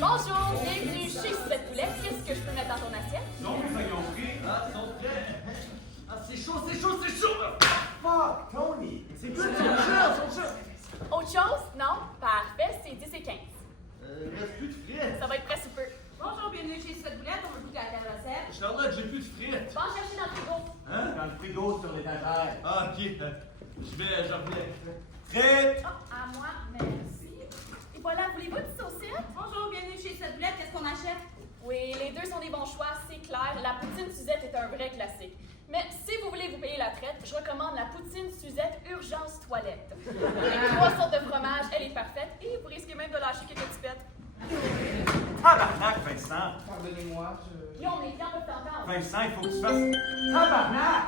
Bonjour, bienvenue chez Suzette Poulet. Qu'est-ce que je peux mettre dans ton assiette? Non, mais ça y ont pris. Ah, ils sont prêts. Ah, c'est chaud, c'est chaud, c'est chaud. Fuck, Tony! C'est quoi son chat? Autre chose? Non? Parfait, c'est 10 et 15. Reste plus de frites. Ça va être prêt sous peu. Bonjour, bienvenue chez Suzette Poulet, on va goûter à la recette. Charlotte, j'ai plus de frites. Va en chercher dans le frigo. Hein? Dans le frigo sur l'étagère. Ah, ok. Je reviens. Frites! Oh, à moi, merci. Et voilà, voulez-vous une saucisse? Bonjour, bienvenue chez Suzette Poulet, qu'est-ce qu'on achète? Oui, les deux sont des bons choix, c'est clair. La poutine Suzette est un vrai classique. Mais si vous voulez vous payer la traite, je recommande la poutine Suzette Urgence Toilette. Avec 3 sortes de fromage, elle est parfaite et vous risquez même de lâcher quelques tipettes. Tabarnak, Vincent! Pardonnez-moi, Guillaume, les clients peuvent t'entendre. Vincent, il faut que tu fasses. Tabarnak!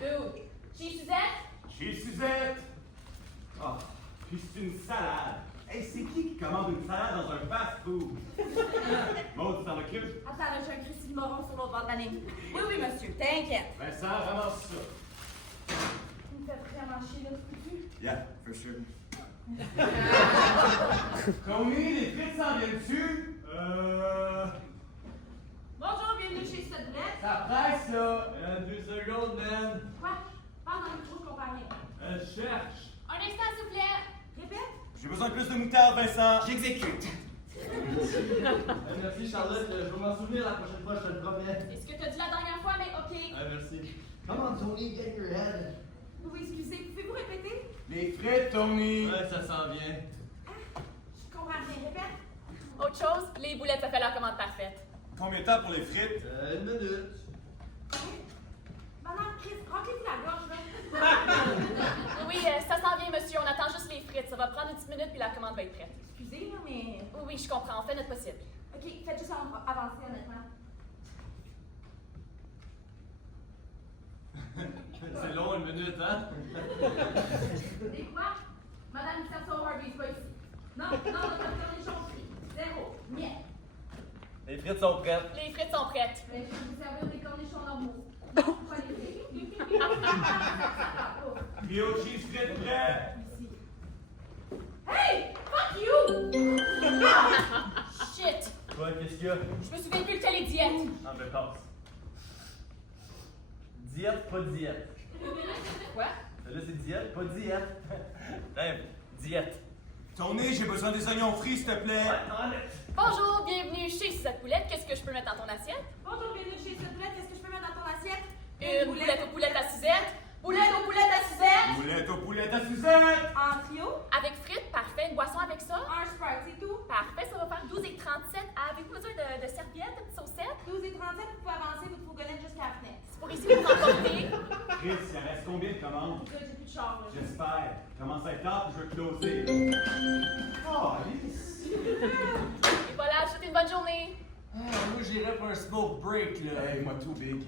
Dude, chez Suzette? Chez Suzette! Ah, puis c'est une salade. Hey, c'est qui commande une salade dans un fast-food? Maud, tu t'en occupes? attends, là, j'ai un Christy de Moron sur l'autre bord de la ligne. Oui, oui, monsieur, t'inquiète. Vincent, ramasse ça. Tu me fais vraiment chier, là, ce foutu. Yeah, for sure. Tony, les frites s'en viennent-tu? Bonjour, bienvenue chez Suzette Poulet. Ça presse, là! 2 secondes, man. Quoi? Parle dans le micro, je comprends rien. Je cherche. Un instant, s'il vous plaît. Répète. J'ai besoin de plus de moutarde, Vincent! J'exécute. Merci, Charlotte. Je vais m'en souvenir la prochaine fois, je te le promets. C'est ce que t'as dit la dernière fois, mais OK. Merci. Come on, Tony, get in your head. Oui, excusez, pouvez-vous répéter? Les frites, Tony! Ouais, ça s'en vient. Je comprends rien, répète. Autre chose, les boulettes, ça fait la commande parfaite. Combien de temps pour les frites? Une minute. Madame Chris, raclez-vous la gorge, là. Oui, ça s'en vient, monsieur. On attend juste les frites. Ça va prendre une petite minute, puis la commande va être prête. Excusez, là, mais... Oui, oui, je comprends. On fait notre possible. OK, faites juste avancer, honnêtement. C'est long, une minute, hein? Et quoi? Madame Serso Harvey, c'est pas ici. Non, non, on a pas les choses frites. Zéro. Niet. Les frites sont prêtes. Les frites sont prêtes. Mais je vais vous servir des cornichons normaux. Non, pas les frites. Bio cheese frites prêts! Ici. Hey! Fuck you! Shit! Quoi, qu'est-ce qu'il y a? Je me souviens plus lequel est diète. Ah, ben passe. Diète, pas diète. Quoi? Là, c'est diète, pas diète. Bref, diète. Tony, j'ai besoin des oignons frits, s'il te plaît! Bonjour, bienvenue chez Suzette Poulette. Qu'est-ce que je peux mettre dans ton assiette? Bonjour, bienvenue chez Suzette Poulet. Qu'est-ce que je peux mettre dans ton assiette? Une boulette aux poulettes à Suzette. Boulette aux poulettes à Suzette. Boulette aux poulettes à Suzette! En trio, Avec frites, parfait. Une boisson avec ça? un Sprite, c'est tout. Parfait, ça va faire 12 et 37. Avez-vous besoin de serviettes, de petites saucettes? 12 et 37, vous pouvez avancer votre fourgonnette jusqu'à la fenêtre. C'est pour ici vous emporter. Chris, il reste combien de commandes? Écoute, j'ai plus de char, là. J'espère. Commence à être tard, puis je vais closer. Oh, Alice! Et voilà, je vous souhaite une bonne journée. Moi, j'irais pour un smoke break, là. Hey, moi tout, Big.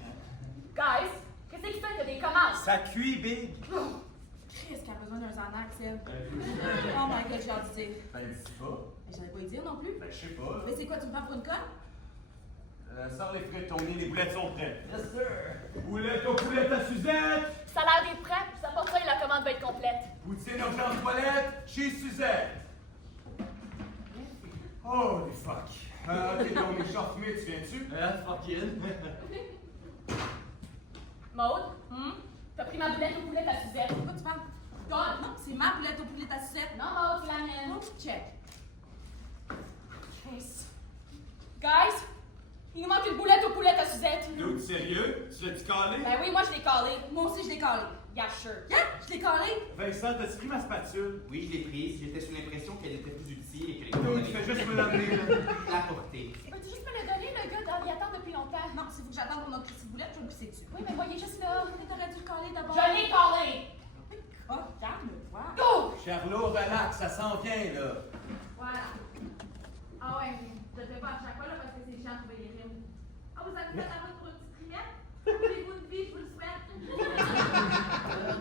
Guys, qu'est-ce qui fait que des commandes? Ça cuit, Big! Chris qui a besoin d'un Xanax, elle. Oh my god, j'ai hâte de dire. Ben, dis pas. Mais j'allais pas y dire non plus. Ben, je sais pas. Mais c'est quoi, tu me prends pour une conne? Sors les frites, Tony, les boulettes sont prêtes. Yes, sir. Boulettes aux poulettes à Suzette! Salade est prête. Je vous apporte ça et la commande va être complète. Poutine urgence toilette, chez Suzette! Oh, les fuck. Ok, Tony, je sors fumer, tu viens-tu? Fucking. Maude, t'as pris ma boulette aux poulettes à Suzette. Pourquoi tu parles? Donne. Non, c'est ma boulette aux poulets à Suzette. Non, Maude, c'est la mienne. Check. Chris. Guys, il nous manque une boulette aux poulettes à Suzette. Dude, sérieux? Tu l'as-tu calé? Ben oui, moi je l'ai calé. Moi aussi, je l'ai collé. Yeah, sure. Yeah, je l'ai collé. Vincent, t'as-tu pris ma spatule? Oui, je l'ai prise. J'étais sous l'impression qu'elle était plus utile et que les Dude, tu fais juste me l'amener, là. la porter. Peux-tu juste s'il faut que j'attende pour notre Christy Boulette, je vais me pisser dessus. Oui, mais voyez juste là. Mais t'aurais dû le coller d'abord. Je l'ai collé! Oh, calme-toi. Go! Charlot, relax, ça s'en vient, là. Voilà. Ah ouais, mais je le fais pas à chaque fois, là, parce que c'est chiant de trouver les rimes. Ah, vous avez fait la route pour une petite trimette? Voulez-vous une vie, je vous le souhaite.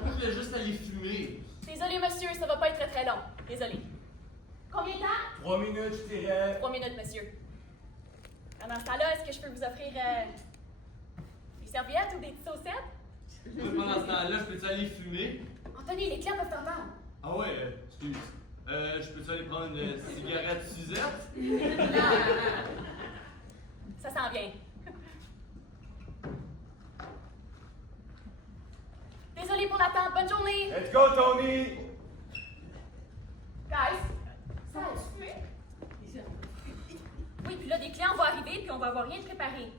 On voulait juste aller fumer. Désolé, monsieur, ça va pas être très très long. Désolé. Combien de temps? 3 minutes, je dirais. 3 minutes, monsieur. Pendant ce temps-là, est-ce que je peux vous offrir des serviettes ou des petites saucettes? Pendant ce temps-là, je peux-tu aller fumer? Anthony, les clients peuvent t'entendre. Ah ouais, excuse. Je peux-tu aller prendre une cigarette Suzette? Ça s'en vient. Désolé pour l'attente. Bonne journée. Let's go, Tony! Guys, ça a tué? Oui, puis là, des clients vont arriver, puis on va avoir rien de préparé.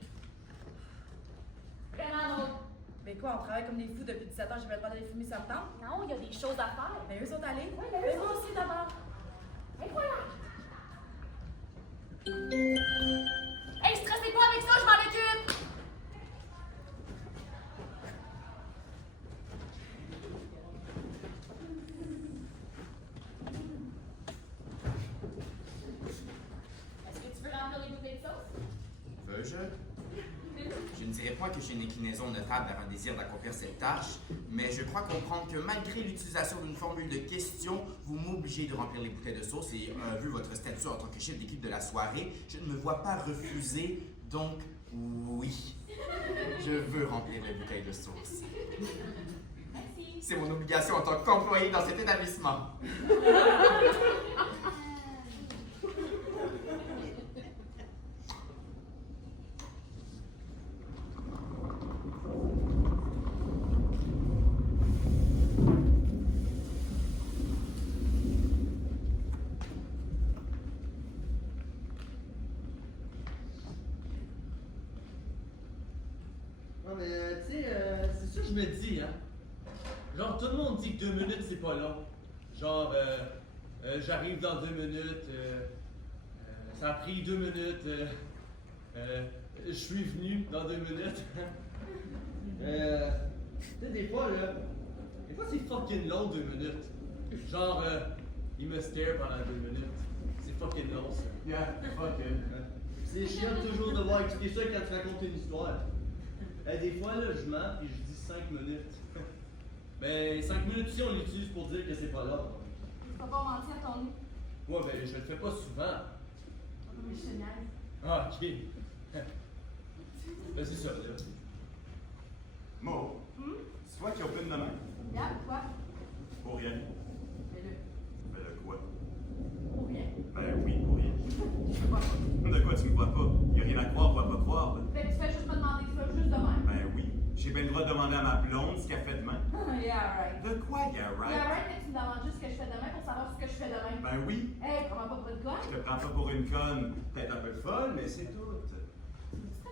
Vraiment non. Mais quoi, on travaille comme des fous depuis 17 ans, j'ai pas le droit d'aller fumer, ça me tente? Non, il y a des choses à faire. Mais eux sont allés. Oui, mais eux Mais sont- moi aussi d'abord. Et voilà. Hey, stressez pas avec ça, je m'en occupe. Est-ce que tu veux remplir les bouteilles de sauce? Veux-je? Je ne dirais pas que j'ai une inclinaison notable vers un désir d'accomplir cette tâche, mais je crois comprendre que malgré l'utilisation d'une formule de question, vous m'obligez de remplir les bouteilles de sauce et vu votre statut en tant que chef d'équipe de la soirée, je ne me vois pas refuser, donc oui, je veux remplir les bouteilles de sauce. Merci. C'est mon obligation en tant qu'employé dans cet établissement. Non, mais tu sais, C'est ça que je me dis, hein. Genre, tout le monde dit que 2 minutes, c'est pas long. Genre, j'arrive dans 2 minutes, ça a pris 2 minutes, je suis venu dans 2 minutes. tu sais, des fois, là, Des fois, c'est fucking long, 2 minutes. Genre, il me stare pendant 2 minutes. C'est fucking long, ça. Yeah, fuck it. c'est chiant toujours de devoir expliquer ça quand tu racontes une histoire. Des fois, là, je mens et je dis 5 minutes. Ben, 5 minutes ici, on l'utilise pour dire que c'est pas long. Tu vas pas mentir, Tony. Ouais, ben, je le fais pas souvent. Mais je te niaise. Ah, ok. Ben, c'est ça, là. Mo, c'est toi qui open demain? Regarde, quoi? Pour rien. Fais-le. Ben de quoi? Pour rien. Ben oui, pour rien. Je vois pas. De quoi tu me vois pas? Y a rien à croire, on va pas croire, là. Fait que tu fais juste me demander, tu fais juste de même. Ben oui. J'ai bien le droit de demander à ma blonde ce qu'elle fait demain. Yeah, right. De quoi, yeah, right? Yeah, right, mais tu me demandes juste ce que je fais demain pour savoir ce que je fais demain. Ben oui. Hey, comment pas pour une conne? Je te prends pas pour une conne. Peut-être un peu folle, mais c'est tout. Tu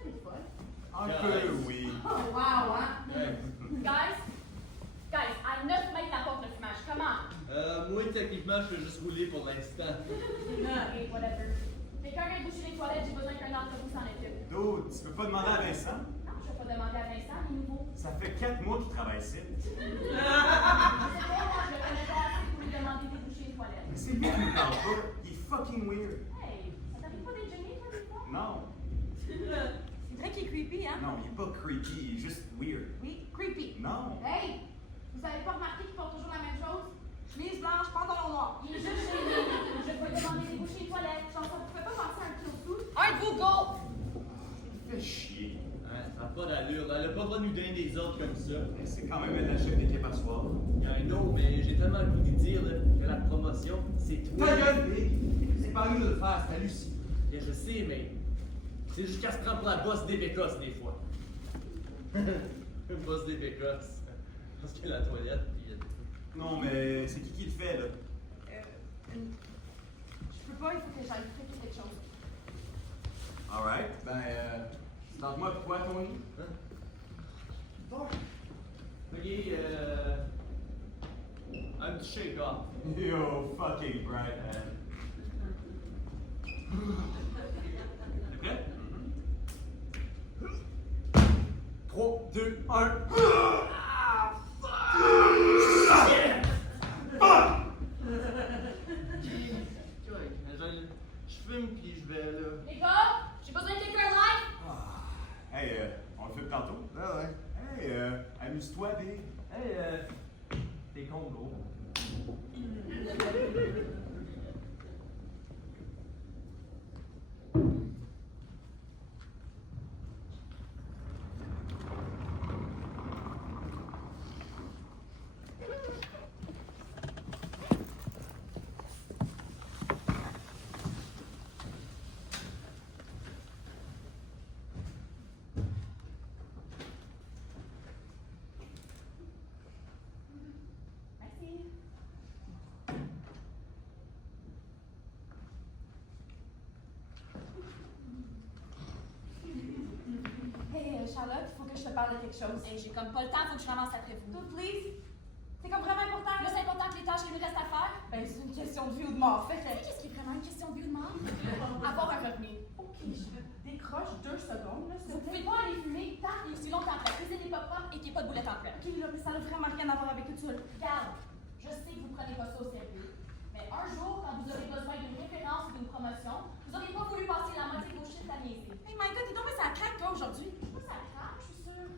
t'es folle. Un Guys. peu, oui. Oh, wow, hein? Ouais. Guys, à 9 mètres la porte de fumage. Comment? Moi, techniquement, je fais juste rouler pour l'instant. Ok, whatever. Quelqu'un vient boucher les toilettes, j'ai besoin qu'un d'entre vous s'en occupe. Dude, tu peux pas demander à Vincent? Non, je vais pas demander à Vincent, il est nouveau. Ça fait 4 mois qu'il travaille ici. C'est pas moi, je le connais pas assez pour lui demander de boucher les toilettes. Mais c'est lui qui me parle pas. Il est fucking weird. Hey, ça t'arrive pas d'être gêné, toi, des fois? Non. C'est vrai qu'il est creepy, hein? Non, il est pas creepy, il est juste weird. Oui, creepy. Non. Hey, vous avez pas remarqué qu'ils font toujours la même chose? Chemise blanche, pantalon noir. Il est juste gêné. Je vais lui demander de boucher les toilettes. Genre, ça vous fait pas penser à un kill-food? Un de vous, go! Fais chier. Hein, ça n'a pas d'allure, là. Elle a pas le droit de nous donner des ordres comme ça. Mais c'est quand même être la chef d'équipe à soir. I know, mais j'ai tellement le goût de dire là, que la promotion, c'est toi. Ta gueule, Big! C'est pas à nous de le faire, c'est à Lucie. Et je sais, mais c'est juste qu'elle se prend pour la bosse des bécosses des fois. Une bosse des bécosses. Parce qu'il y a la toilette, puis Non, mais c'est qui le fait, là? Je peux pas, il faut que j'aille traiter quelque chose. Alright. Ben, starte-moi pour quoi, Tony? Hein? Bon. Ok, un petit shake-off. Yo, fucking bright, man. T'es prêt? fume puis je vais là. Les gars, j'ai besoin de quelqu'un live. Hey, on le fait tantôt? Ah ouais. Hey, amuse-toi, Big. Hey, t'es con, gros. Merci. Hey, Charlotte, faut que je te parle de quelque chose. Hey, j'ai comme pas le temps, faut que je ramasse après vous. Tout, please. C'est comme vraiment important. Là, c'est important que les tâches qu'il nous reste à faire. Ben, c'est une question de vie ou de mort. Fait Tu sais que... qu'est-ce qui est vraiment une question de vie ou de mort? Avoir un revenu. Ok, je décroche 2 secondes, là, s'il Vous te plaît. pouvez pas aller fumer tant et aussi longtemps que la cuisine n'est pas propre et qu'il n'y ait pas de boulettes en pleine. Ok, là, mais ça n'a vraiment rien à voir avec tout ça. Regarde, je sais que vous prenez pas ça au sérieux, mais un jour, quand vous aurez besoin d'une référence ou d'une promotion, vous n'aurez pas voulu passer la moitié de vos chiffres à niaiser. Hey, my God, t'es tombé ça craque, toi, aujourd'hui. Moi, ça craque, je suis sûre.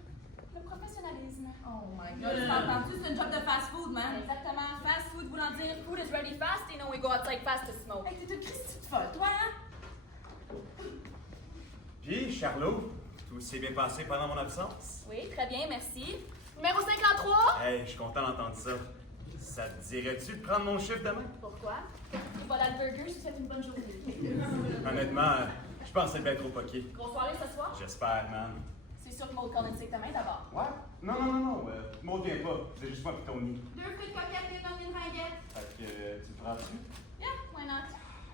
Le professionnalisme. Oh my God, tu t'as entendu? C'est une job de fast-food, man. Exactement. Fast food voulant dire food is ready fast and we go outside fast to smoke. Hey, t'es une Christie de folle, toi, hein? Puis, Charlot, tout s'est bien passé pendant mon absence? Oui, très bien, merci. Numéro 53? Hey, je suis content d'entendre ça. Ça te dirait-tu de prendre mon chiffre demain? Pourquoi? Et voilà le burger, je vous souhaite une bonne journée. Honnêtement, je pensais bien trop poqué. Grosse soirée ce soir? J'espère, man. C'est sûr que Maud Collins c'est ta main d'abord. Ouais? Non. Maud vient pas. C'est juste moi et Tony. 2 frites coquettes et une ringuette. Fait que, tu le prends-tu? Yeah, why not?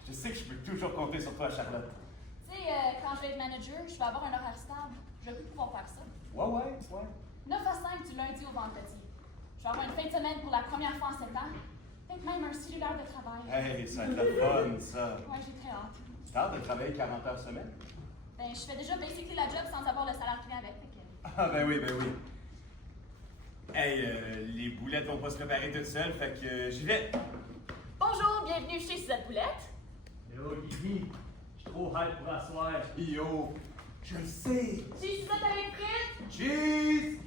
Je sais que je peux toujours compter sur toi, Charlotte. Tu sais, quand je vais être manager, je vais avoir un horaire stable. Je vais plus pouvoir faire ça. Ouais. 9 à 5 du lundi au vendredi. Je vais avoir une fin de semaine pour la première fois en 7 ans. Peut-être même un cellulaire de travail. Hey, ça va être fun, ça. Ouais, j'ai très hâte. Tu t'as hâte de travailler 40 heures semaine? Ben, je fais déjà basically la job sans avoir le salaire qui vient avec. Fait que... Ah, ben oui. Hey, les boulettes vont pas se préparer toutes seules, fait que j'y vais. Bonjour, bienvenue chez Suzette Boulette. Yo, Guigui, je suis trop hype pour asseoir. Yo, je le sais. Chez Suzette avec frites. Cheese!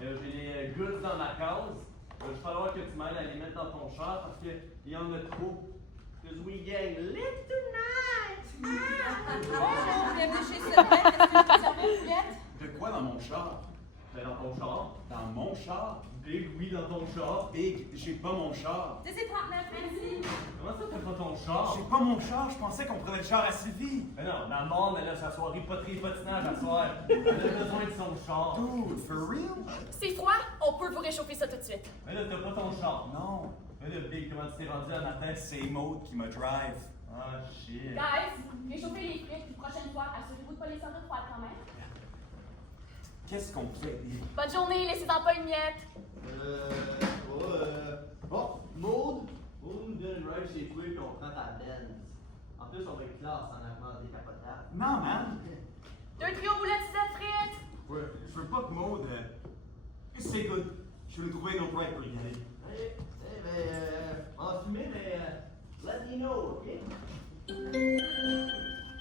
J'ai les goods dans ma case. Il va falloir que tu m'aides à les mettre dans ton char parce qu'il y en a trop. Cause we gang lit tonight! Bonjour, bienvenue chez Suzette. Est-ce que je peux servir, Juliette? De quoi dans mon char? Ben dans ton char. Dans mon char? Big, oui, dans ton char. Big, j'ai pas mon char. C'est 39, merci. Comment ça, t'as pas ton char? J'ai pas mon char, je pensais qu'on prenait le char à Sylvie. Ben non, la mort, elle a sa soirée poterie patinage à soir. Elle a besoin de son char. Dude, for real? C'est froid, on peut vous réchauffer ça tout de suite. Mais là, t'as pas ton char. Non, Mais là, Big, comment tu t'es rendu à matin? c'est Maud qui me drive. Ah, shit. Guys, réchauffez les frites, puis prochaine fois, assurez-vous de pas les sortir froides quand même. Qu'est-ce qu'on fait, Big? Bonne journée, laissez-en pas une miette. Bon, Maud nous donne une ride chez toi puis on prend ta Benz. En plus, on va être classe en avant décapotable. Non, man. 2 trios boulettes Suzette frites. Ouais, je veux pas que Maud. C'est good. Je vais trouver un autre ride pour y aller. En fumée, mais let me know, ok?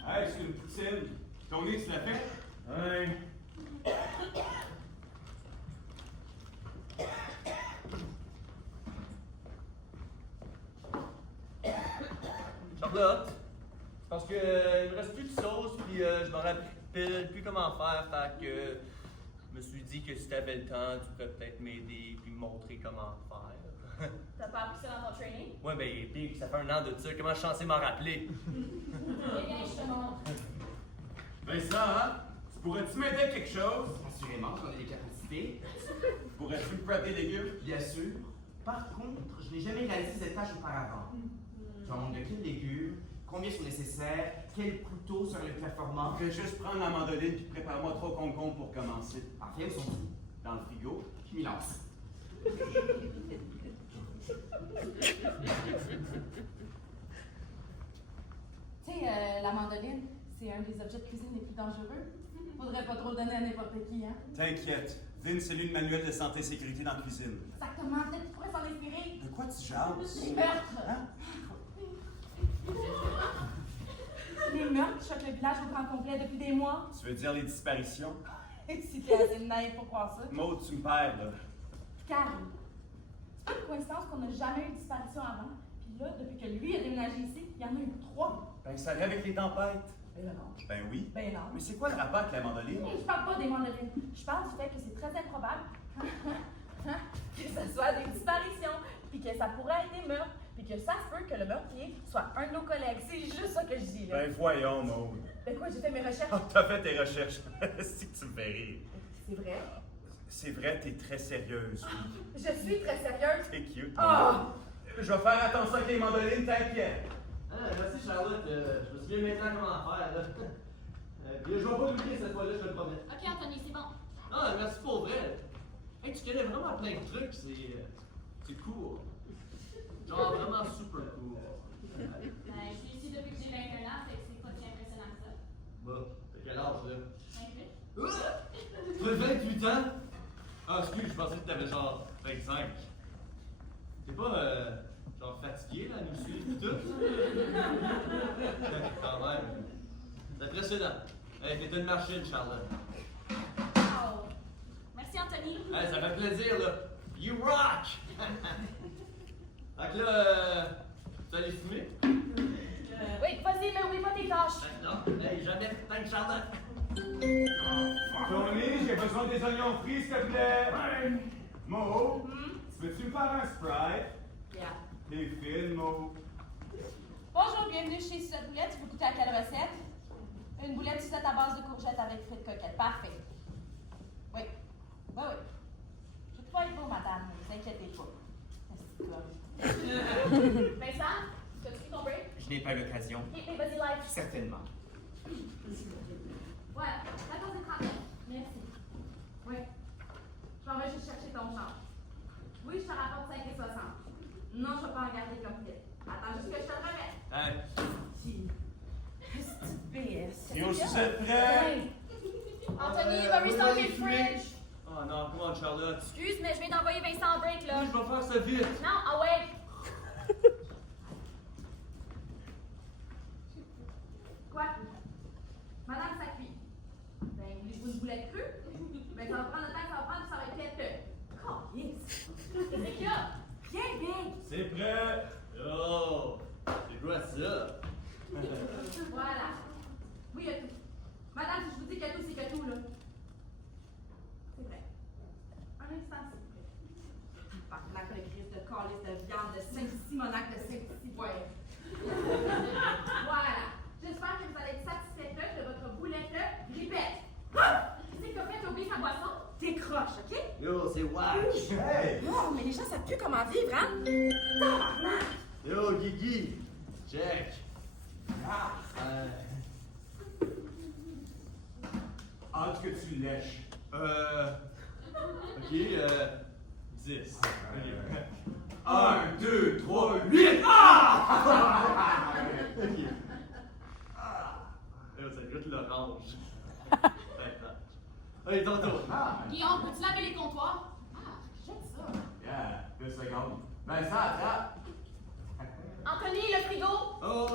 Hey, c'est une poutine. Tony, tu l'as fait? Ouais. Charlotte, c'est parce que il me reste plus de sauce puis je m'en rappelle plus comment faire, fait que je me suis dit que si t'avais le temps, tu pourrais peut-être m'aider puis me montrer comment faire. T'as pas appris ça dans ton training? Ouais, ben Big, ça fait un an de ça, comment je suis censé m'en rappeler? Eh bien, je te montre. Vincent, hein? Tu pourrais-tu m'aider avec quelque chose? Assurément, j'en ai les capacités. Pourrais-tu me prêter des légumes? Bien sûr. Par contre, je n'ai jamais réalisé cette tâche auparavant. J'en manque de quels légumes, combien sont nécessaires, quel couteau serait le performant. Je vais juste prendre la mandoline puis prépare-moi 3 concombres pour commencer. Parfait, où sont-ils? Dans le frigo. Je m'y lance. Tu sais, la mandoline, c'est un des objets de cuisine les plus dangereux. Faudrait pas trop le donner à n'importe qui, hein? T'inquiète. Vince, c'est lui le manuel de santé et sécurité dans la cuisine. Exactement, peut-être qu'il pourrait s'en inspirer. De quoi tu jases? Les meurtres! Hein? village au grand complet depuis des mois. Tu veux dire les disparitions? Si t'es assez naïf pour croire ça. Maud, tu me perds, là. Carl, c'est pas une coïncidence qu'on n'a jamais eu de disparition avant. Puis là, depuis que lui a déménagé ici, il y en a eu 3. Ben, ça arrive avec les tempêtes. Ben non. Ben oui. Ben non. Mais c'est quoi le rapport avec la mandoline? Je parle pas des mandolines. Je parle du fait que c'est très improbable que ce soit des disparitions, puis que ça pourrait être des meurtres, puis que ça se peut que le meurtrier soit un de nos collègues. C'est juste ça que je dis, là. Ben voyons, Maud. Ben quoi, j'ai fait mes recherches. Oh, t'as fait tes recherches. C'est que tu me fais rire. C'est vrai. C'est vrai, t'es très sérieuse, oui. Je suis très sérieuse. T'es cute. Ah! Je vais faire attention avec les mandolines, t'inquiète. Ah, merci Charlotte, je me souviens maintenant comment faire, là. Puis je vais pas l'oublier cette fois-là, je te le promets. Ok, Anthony, c'est bon. Ah, merci pour vrai. Hey, tu connais vraiment plein de trucs, c'est cool. Genre vraiment super cool. Ben, je suis ici depuis que j'ai 21 ans, fait que c'est pas si impressionnant que ça. Bah, t'as quel âge, là? 28. Tu as 28 ans? Ah, excuse, je pensais que t'avais genre 25. T'es pas, genre fatigué, là, à nous suivre pis tout? Quand même. C'est impressionnant. Hey, t'es une machine, Charlotte. Oh. Merci, Anthony. Hey, ça fait plaisir, là. You rock! Fait que là, tu allais fumer? Oui, vas-y, mais oublie pas tes tâches. Non, hey, jamais. Thanks, Charlotte. Tony, j'ai besoin des oignons frits, s'il te plaît. Mo, peux-tu me faire un Sprite? Yeah. T'es fine, Mo. Bonjour, bienvenue chez Suzette Boulette. Vous goûtez à quelle recette? Une boulette Suzette à base de courgettes avec frites coquettes. Parfait. Oui. Oui, oui. Je vais pas être beau, madame. Ne vous inquiétez pas. Vincent, t'as-tu pris ton break? Je n'ai pas eu l'occasion. Ok, mais vas-y, live. Certainement. Voilà. La cause est 39. Merci. Oui. Je m'en vais juste chercher ton change. Oui, je te rapporte 5,60. Non, je ne vais pas en garder comme tel. Attends juste que je te le remette. Hey. Qui? C'est BS. Yo, Suzette, prêt? Anthony, va restocker le fridge. Oh non, come on, Charlotte. Excuse, mais je viens d'envoyer Vincent en break, là. Oui, je vais faire ça vite. Non, ah ouais. Quoi? Madame, ça cuit. Ben, voulez-vous une boulette crue? Ben, ça va prendre le temps que ça va prendre, ça va être quelques. Yes. Qu'est-ce qu'il y a? Bien, bien. C'est prêt? Oh, c'est quoi ça? Voilà. Oui, il y a tout. Madame, si je vous dis qu'il y a tout, c'est qu'il y a tout, là. C'est vrai. Un instant, s'il vous plaît. Parnac de crise de calice de viande de Saint-Simonac de Saint-Cyboire. Voilà. J'espère que vous allez être satisfaite de votre boulette répète. Qu'est-ce que t'as fait? T'as oublié sa boisson? Décroche, OK? Yo, c'est wack. Hey! Non, mais les gens savent plus comment vivre, hein? Tabarnak! Yo, Guigui. Check. Hâte que tu lèches. Ok, 10. 1, 2, 3, 8! Ah! Yo, ça goûte l'orange. Allez, tantôt. Guillaume, peux-tu laver les comptoirs? Ah, jette ça. Yeah, 2 secondes. Ben, ça attrape. Anthony, le frigo. Oh,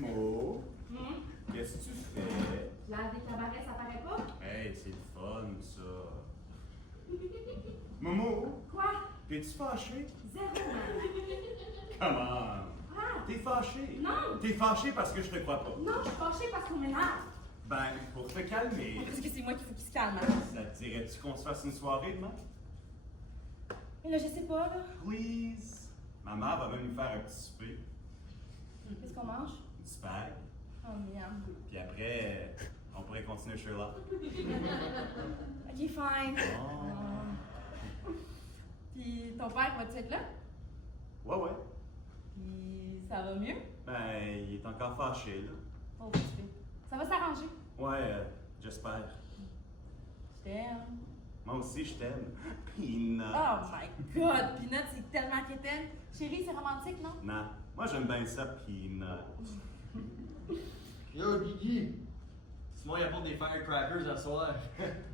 Mo, qu'est-ce que tu fais? Lave des cabarets, ça paraît pas? Hey, c'est le fun, ça. Momo, Quoi? t'es-tu fâché? Zéro, hein? Come on. Ah! T'es fâché? Non! T'es fâché parce que je te crois pas. Non, je suis fâchée parce qu'on m'énerve. Ben, pour te calmer, Parce que c'est moi qu'il faut qu'il se calme, hein? ça te dirait-tu qu'on se fasse une soirée demain? Mais là, je sais pas, là. Please. Ma mère va même nous faire un petit souper. Qu'est-ce qu'on mange? Du spag. Oh, miam. Puis après, on pourrait continuer Sherlock. Ok, fine. Oh. Puis ton père, va-tu être là? Ouais. Puis ça va mieux? Ben, il est encore fâché, là. Oh, petit peu. Ça va s'arranger. Ouais, j'espère. Je t'aime. Moi aussi, je t'aime. Peanut. Oh my god, Peanut, c'est tellement qu'elle t'aime. Chérie, c'est romantique, non? Non. Moi, j'aime bien ça, Peanut. yo, Guigui. Simon, il apporte des firecrackers à soir.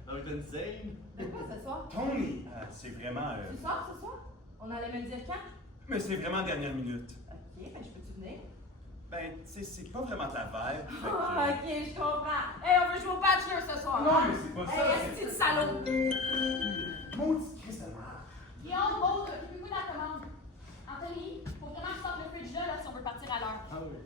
Ça va être insane. De quoi ce soir? Tony! C'est vraiment... Tu sors ce soir? On allait me le dire quand? Mais c'est vraiment dernière minute. Ok, ben je peux-tu venir? Ben, tu sais, c'est pas vraiment ta vibe. fait que- Ah, ok, je comprends. Hey, on veut jouer au Bachelor ce soir. Non, hein? mais c'est pas ça, Hey, c'est- c'est du salaud. Maudit Christ de merde. Guillaume, Maud, occupez-vous de la commande. Anthony, faut vraiment que je sorte le fridge là si on veut partir à l'heure. Ah oui.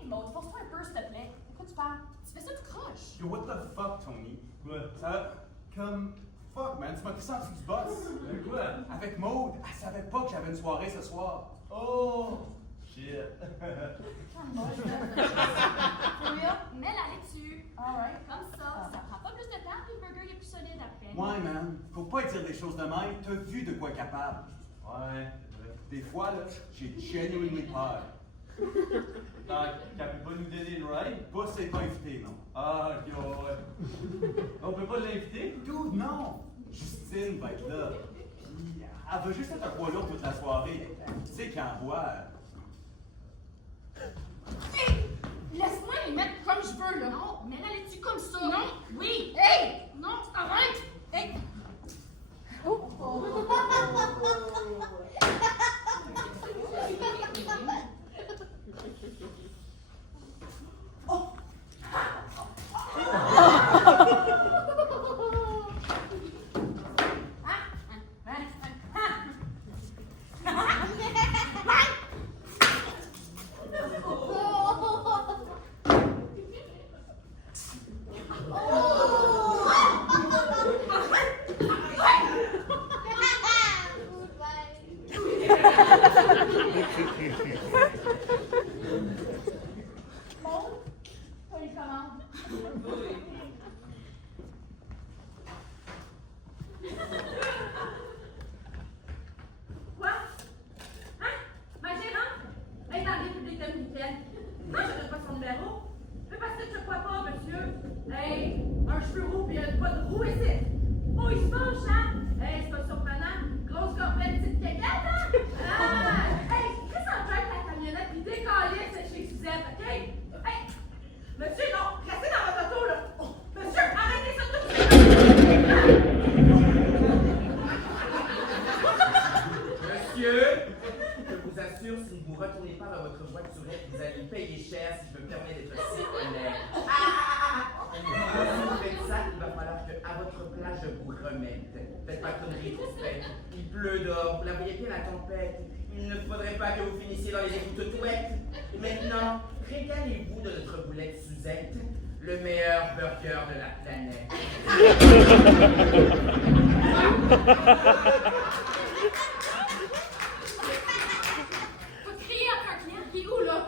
Hey Maud, force-toi un peu s'il te plaît. De quoi tu parles? Tu fais ça tout croche. Yo, what the fuck, Tony? Ça, comme... Fuck, man, tu m'as pris ça en dessous du boss. Quoi? Avec Maud, elle savait pas que j'avais une soirée ce soir. Oh! Shit. Julia, mets la laitue. Alright. Comme ça, ça prend pas plus de temps puis le burger est plus solide après. Ouais, man, faut pas dire des choses de même. T'as vu de quoi elle est capable. Ouais. Des fois, là, j'ai genuinely peur. T'as pu pas nous donner le ride? Pas c'est pas invité, non. Ah, ok, ouais. On peut pas l'inviter? Dude, non! Justine va être là. Puis, elle va juste être un poids lourd toute la soirée. Tu sais qu'elle boit. Hey! Laisse-moi les mettre comme je veux, là. Non, mets la laitue comme ça. Non. Oui. Hey! Non, arrête! Hey! Maud, t'as une commande. Quoi? Hein? Ma gérante? Elle est en République dominicaine. Non, je ne donne pas son numéro. Mais parce que je ne crois pas, monsieur. Hey, un cheveu roux puis pas de roux ici. Oh, il se penche, hein? Hey, c'est pas surprenant. Grosse corvette, petite caquette, hein? Ah! Hey, qu'est-ce qu'on drive la camionnette puis décalisse chez Suzette, OK? Hey! Monsieur, non! Restez dans votre auto, là! Oh, monsieur, arrêtez ça tout de suite! Monsieur, je vous assure, si vous ne retournez pas dans votre voiturette, vous allez payer cher si je me permets d'être si honnête. Si vous faites ça, il va falloir qu'à votre place, je vous remette. Faites pas de conneries, Christelle. Il pleut dehors, vous la voyez bien la tempête. Il ne faudrait pas que vous finissiez dans les écoutes touettes. Maintenant, régalez-vous de notre boulette Suzette, le meilleur burger de la planète. Faut crier après un client. Il est où là?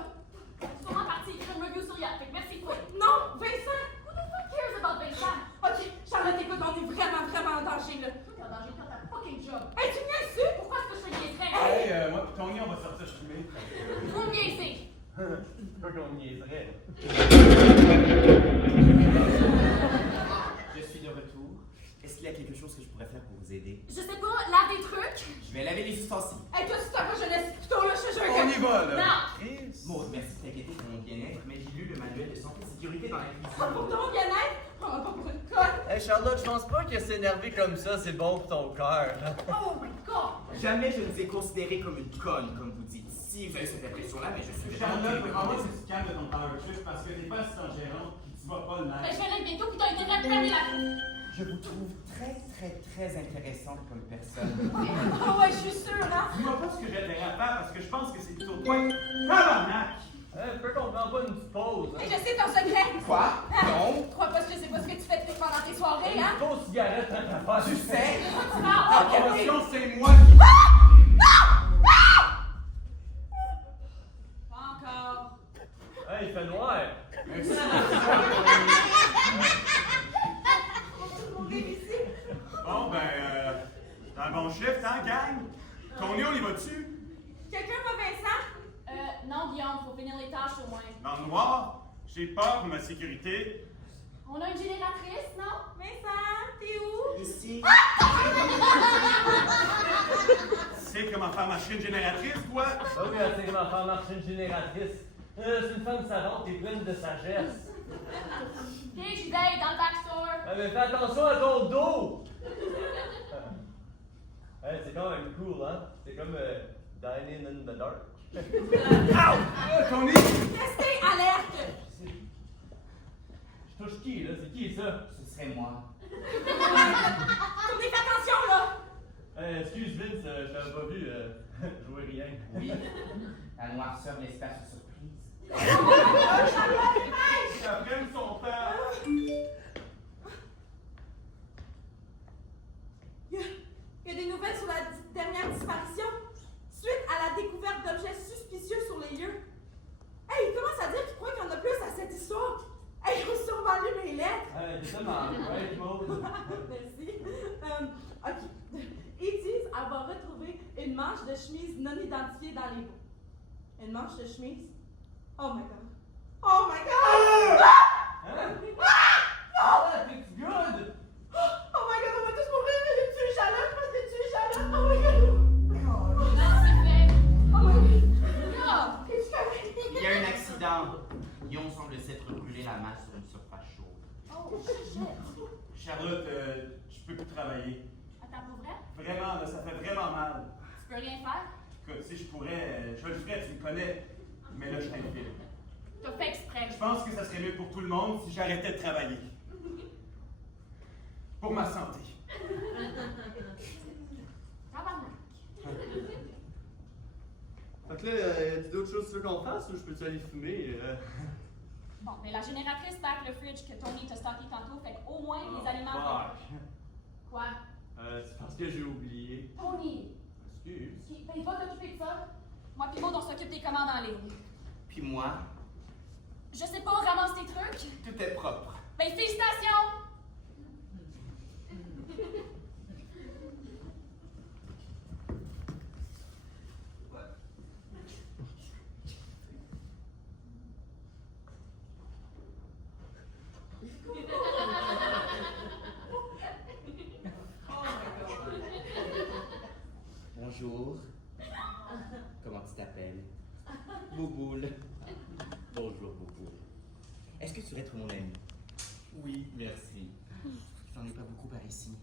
Ils sont en partie écrire un review sur Yelp. Fait que merci toi. Non, Vincent! Who the fuck cares about Vincent? Ok, Charlotte, écoute, on est vraiment en danger, là. Toi, t'es en danger quand t'as un fucking job. Hey, tu viens dessus? Pourquoi est-ce que je te niaiserais? Hey, moi pis Tony, on va sortir fumer. Vous me niaisez. Pas qu'on niaiserait. Je suis de retour. Est-ce qu'il y a quelque chose que je pourrais faire pour vous aider? Je sais pas, lave des trucs. Je vais laver les ustensiles. Hey, toi, si t'as pas jeunesse, plutôt, là, je te jure On que... y va, là. Non. Chris. Maud, merci de t'inquiéter pour mon bien-être, mais j'ai lu le manuel de santé et sécurité dans la Oh, cuisine. pour ton bien-être? Oh, pas pour une conne! Hey Charlotte, je pense pas que s'énerver comme ça, c'est bon pour ton cœur. Oh my god. Jamais je ne vous ai considéré comme une conne, comme vous dites. Si vous avez cette impression-là, mais je suis vraiment Charlotte, très vraiment, reconnaissant. c'est du calme de ton power trip parce que t'es pas assistant gérant pis tu vas pas le Ben, je mettre. vais aller bientôt puis t'as intérêt à te fermer la Je vous trouve très intéressante comme personne. Oh, ouais, je suis sûre, hein? Dis-moi pas ce que j'ai intérêt à faire parce que je pense que c'est plutôt toi. Tabarnak! Pourquoi qu'on prend pas une petite pause? Et je sais ton secret! Quoi? Hein? Non? Crois pas que je sais pas ce que tu fais pendant tes soirées, hein? Une grosse cigarette à ta face. Tu sais? Tu vas En ok. promotion, c'est moi qui. Pas encore. Hey, il fait noir. Merci. Bon, ben, c'est un bon shift, hein, gang? Tony, on y va-tu? Quelqu'un va Vincent? Non, Guillaume, faut finir les tâches au moins. Dans le noir? J'ai peur pour ma sécurité. On a une génératrice, non? Vincent, t'es où? Ici. Tu sais comment faire marcher une génératrice, toi? Ah oui, elle sait comment faire marcher une génératrice. C'est une femme savante et pleine de sagesse. Ok, j'y vais, dans le backstore. Mais fais attention à ton dos! C'est quand même cool, hein? C'est comme Dining in the Dark. Tony! Restez alerte! Je touche qui, là? C'est qui, ça? Ce serait moi. Tournez, fais attention, là! Excuse Vince, je t'avais pas vu jouer rien. Oui. La noirceur l'espère sur surprise. J'apprenne son temps! Il y a des nouvelles sur la dernière disparition suite à la découverte d'objets suspicieux sur les lieux. Hey, il commence à dire qu'il croit qu'il y en a plus à cette histoire. Hey, il a sûrement lu mes lettres. T'es tellement great, Maud. Merci. OK. Ils disent avoir retrouvé une manche de chemise non identifiée dans les bouts. Une manche de chemise? Oh my god. Oh my god! Hein? Non! It's good! Oh my god, on va tous mourir! J'ai tué Charlotte parce que j'ai tué Charlotte! Oh my god! C'est fait. Oh my god! Es-tu correct? Il y a un accident. Guillaume semble s'être brûlé la masse sur une surface chaude. Oh, shit. Charlotte, je peux plus travailler. Attends, pour vrai? Vraiment, là, ça fait vraiment mal. Tu peux rien faire? Écoute, si je pourrais, je le ferais, tu me connais. Mais là, je t'infile. T'as fait exprès. Je pense que ça serait mieux pour tout le monde si j'arrêtais de travailler. Pour ma santé. Tabarnak. Fait que là, y a d'autres choses que qu'on fasse ou je peux-tu aller fumer? Bon, mais la génératrice pack le fridge que Tony t'a stocké tantôt, fait qu'au moins les aliments. Quoi? C'est parce que j'ai oublié. Tony! Excuse. Ben, va t'occuper de ça. Moi pis Maud, on s'occupe des commandes en ligne. Puis moi, Je sais pas, ramasse tes trucs. tout est propre. Ben, félicitations! Bonjour. Comment tu t'appelles? Bouboule. Bonjour, Bouboule. Est-ce que tu veux être mon ami? Oui, merci. J'en ai pas beaucoup par ici.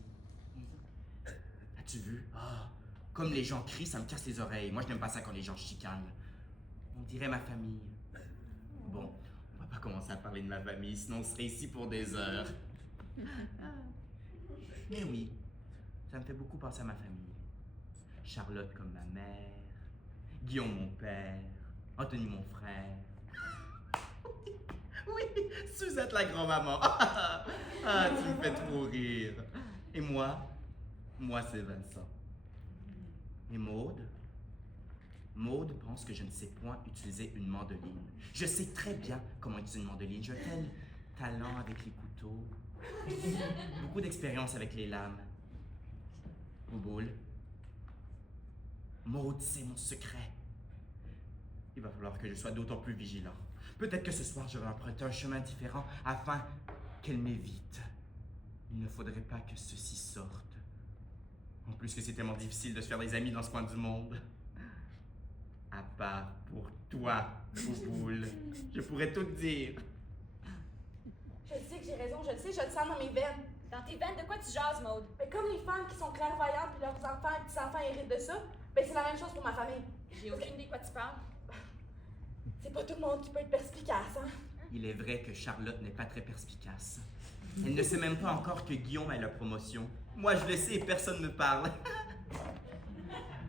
As-tu vu? Ah, comme les gens crient, ça me casse les oreilles. Moi, je n'aime pas ça quand les gens chicanent. On dirait ma famille. Bon, on va pas commencer à parler de ma famille, sinon on serait ici pour des heures. Mais oui, ça me fait beaucoup penser à ma famille. Charlotte comme ma mère, Guillaume mon père, Anthony mon frère. Oui, Suzette la grand-maman. Ah, tu me fais trop rire. Et moi c'est Vincent. Et Maude pense que je ne sais point utiliser une mandoline. Je sais très bien comment utiliser une mandoline. Je tel talent avec les couteaux. Beaucoup d'expérience avec les lames. Bouboule. Maude, c'est mon secret. Il va falloir que je sois d'autant plus vigilant. Peut-être que ce soir, je vais emprunter un chemin différent afin qu'elle m'évite. Il ne faudrait pas que ceci sorte. En plus que c'est tellement difficile de se faire des amis dans ce coin du monde. À part pour toi, Bouboule. Je pourrais tout dire. Je sais que j'ai raison, je le sais, je le sens dans mes veines. Dans tes veines, de quoi tu jases, Maud? Mais comme les femmes qui sont clairvoyantes puis leurs enfants et petits-enfants héritent de ça, ben c'est la même chose pour ma famille. J'ai aucune idée de quoi tu parles. C'est pas tout le monde qui peut être perspicace, hein? Il est vrai que Charlotte n'est pas très perspicace. Elle ne sait même pas encore que Guillaume a la promotion. Moi, je le sais et personne ne me parle.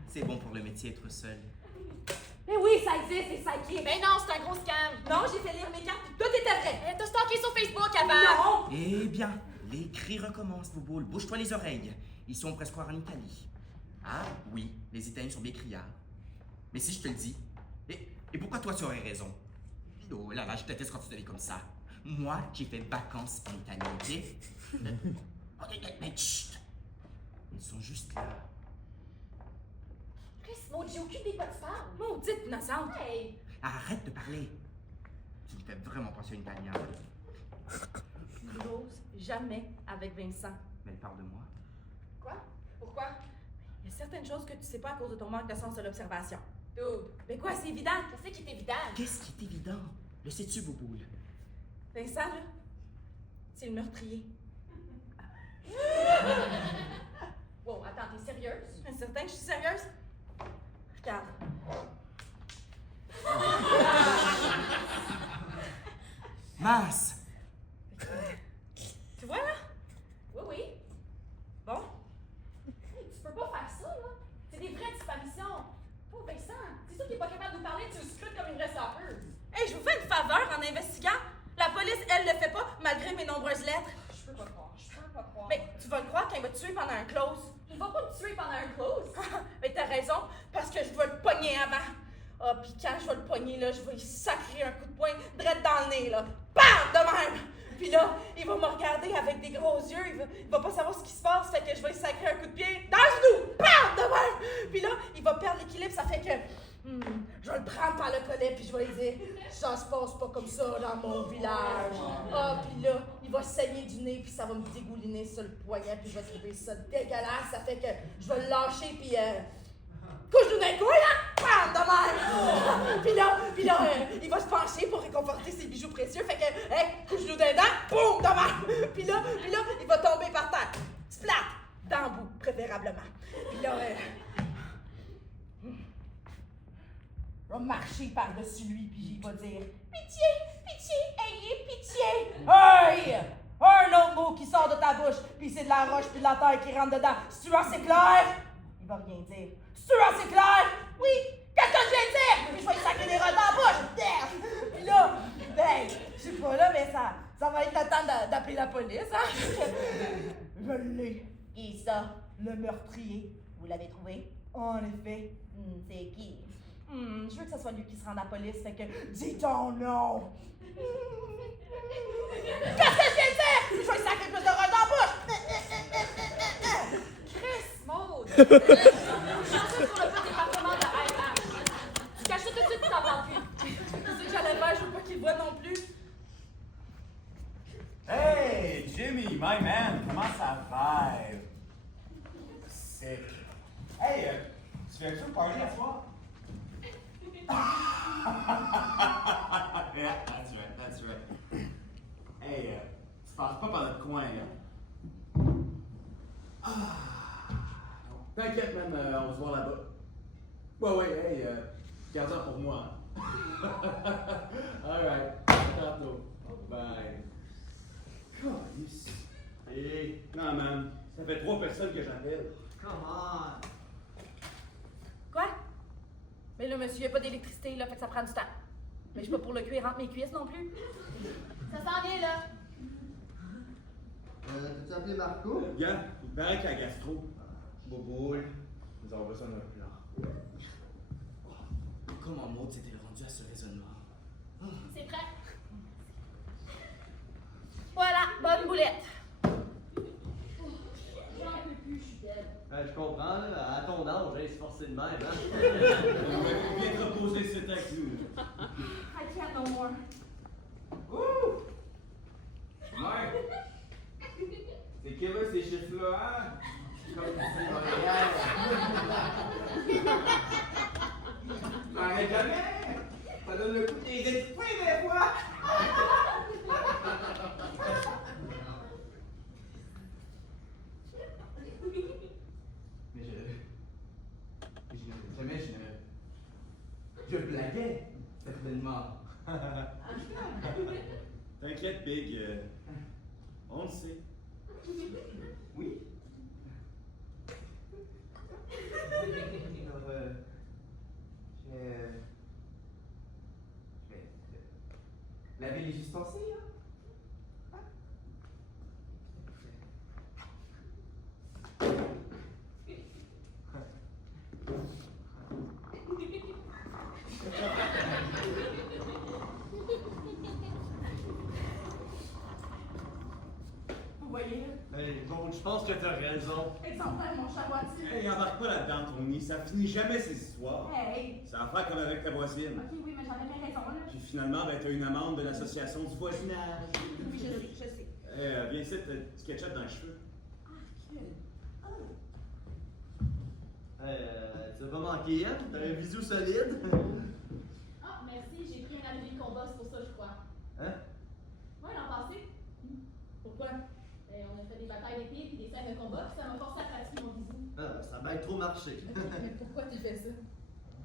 C'est bon pour le métier être seul. Mais oui, ça existe, les sidekicks! Ben non, c'est un gros scam. Non, j'ai fait lire mes cartes puis tout était vrai! T'as stalké sur Facebook avant. Non! Eh bien, les cris recommencent, Bouboule. Bouge-toi les oreilles. Ils sont presque en Italie. Ah, oui, les Italiens sont bien criards. Mais si je te le dis, et pourquoi toi tu aurais raison? Oh là là, je déteste quand tu te dis comme ça. Moi, j'ai fait vacances en Italie, ok? Oh, mais chut! Ils sont juste là. Chris, Maud, j'ai aucune idée de quoi tu parles. Maudite innocente! Hey! Arrête de parler. Tu me fais vraiment penser à une Italienne. N'ose jamais avec Vincent. Mais elle parle de moi. Quoi? Pourquoi? Il y a certaines choses que tu sais pas à cause de ton manque de sens de l'observation. Dude, Mais quoi, c'est évident? qu'est-ce qui est évident? Qu'est-ce qui est évident? Le sais-tu, Bouboule? Vincent, là, c'est le meurtrier. Wow, attends, t'es sérieuse? C'est certain que je suis sérieuse? Regarde. Masse! Tu vois, là? Oui, oui. Bon. Hey, tu peux pas faire ça, là. C'est des vraies disparitions. Oh, Vincent, c'est sûr qu'il est pas capable de nous parler, tu le scrutes comme une vraie sapeuse. Hey, je vous fais une faveur en investiguant. La police, elle, le fait pas, malgré mes nombreuses lettres. Je peux pas croire, je peux pas croire. Mais tu vas le croire quand il va te tuer pendant un close. il va pas me tuer pendant un close. Mais t'as raison, parce que je vais le pogner avant. Ah, puis quand je vais le pogner, là, je vais lui sacrer un coup de poing direct dans le nez, là. Bam! De même! Puis là, il va me regarder avec des gros yeux, il va pas savoir ce qui se passe, fait que je vais lui sacrer un coup de pied dans le genou! Bam! De même! Puis là, il va perdre l'équilibre, ça fait que... je vais le prendre par le collet, puis je vais lui dire « Ça se passe pas comme ça dans mon village! » Ah, puis là, il va saigner du nez, puis ça va me dégouliner sur le poignet, puis je vais trouver ça dégueulasse, ça fait que je vais le lâcher, puis... couche-nous d'un coup, là! Bam! De même! Puis là, il va se pencher pour réconforter ses bijoux précieux. Fait que, hey, couche-nous d'un dent, boum! De même! Puis là, il va tomber par terre. Splat! Dans le bout, préférablement. Puis là, je vais marcher par-dessus lui, puis il va dire Pitié! Pitié! Ayez pitié! Hey! Un autre mot qui sort de ta bouche, puis c'est de la roche puis de la terre qui rentre dedans. C'est tu assez clair? Il va rien dire. C'est assez clair? Oui! Qu'est-ce que je viens de dire? Puis je vais lui sacrer des roches dans la bouche! Merde! Puis là, ben, je sais pas là, mais ça va être le temps d'appeler la police, hein? Je l'ai. Qui ça? Le meurtrier. Vous l'avez trouvé? En effet. C'est qui? Je veux que ce soit lui qui se rende à la police, fait que dis ton nom! Qu'est-ce que je viens de dire? Je vais lui sacrer plus de roches dans la bouche! Chris, Maud! Chanceux pour le petit département de RH. Tu caches ça tout de suite, tu t'en parles plus. C'est que j'allais faire, je veux pas qu'il le voie non plus. Hey, Jimmy, my man, comment ça va? Sick. Hey, tu fais un party à soir? Yeah, that's right. Hey, tu passes pas par notre coin, là. T'inquiète, man, on va se voir là-bas. Ouais, hey, garde ça pour moi. Alright, à tantôt. Bye. Calice. Hey, non, man, ça fait 3 personnes que j'appelle. Come on! Quoi? Mais là, monsieur, il n'y a pas d'électricité, là, fait que ça prend du temps. Mais je suis pas pour le cuire entre mes cuisses non plus. Ça s'en vient, là. T'as-tu appelé Marco? Gars, il paraît qu'à gastro. Boboule, nous avons besoin d'un plan. Comment Maud s'est-elle rendue à ce raisonnement? C'est prêt. Voilà, bonne boulette. J'en peux plus, je suis belle. Je comprends, là, à ton âge, hein, se forcer de même, hein? Viens te reposer, c'est avec nous. I can't no more. Ouh! Ouais! C'est killer ces chiffres-là, hein? Comme ici, Montréal. Ça arrête jamais! Ça donne le coup des esprits des fois! Mais je blaguais, certainement. T'inquiète, Big, on le sait. Oui. Alors, je vais laver les ustensiles, hein? Vous voyez, là? Hey, bon, je pense que t'as raison. Exemplaire, mon chat Hey, embarque pas là-dedans, Tony, ça finit jamais ces histoires. Hey! Ça va faire comme avec ta voisine. Ok, oui, mais j'avais bien raison, là. Puis finalement, ben, t'as une amende de l'association du voisinage. Oui, je sais. Viens ici, t'as du ketchup dans les cheveux. Tu vas pas manquer, hein? T'as un visu solide. Ah, merci, j'ai pris un habit de combat, c'est pour ça, je crois. Hein? Ouais, l'an passé. Pourquoi? On a fait des batailles d'épée puis des scènes de combat, puis ça m'a forcé à pratiquer mon bisou. Ah, ça a bien trop marché. Mais pourquoi t'as fait ça?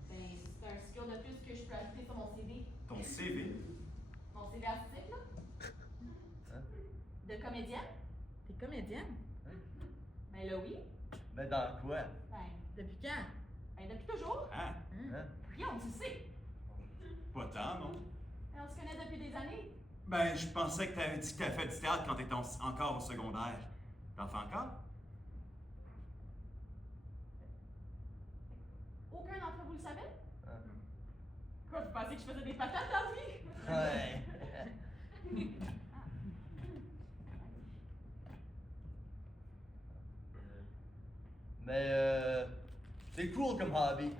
Ben, c'est un skill de plus que je peux ajouter sur mon CV. Ton CV. Mon CV artistique, là. Hein? De comédienne? T'es comédienne? Ben là, oui. Ben dans quoi? Ben, Depuis quand? ben depuis toujours. Hein? Hein? Guillaume, tu le sais. Pas tant, non? Ben, on se connaît depuis des années. Ben, je pensais que t'avais dit que t'avais fait du théâtre quand t'étais encore au secondaire. T'en fais encore? Aucun d'entre vous le savait? Hein? Quoi, vous pensez que je faisais des patates dans la vie? Ouais. Mais c'est cool comme hobby.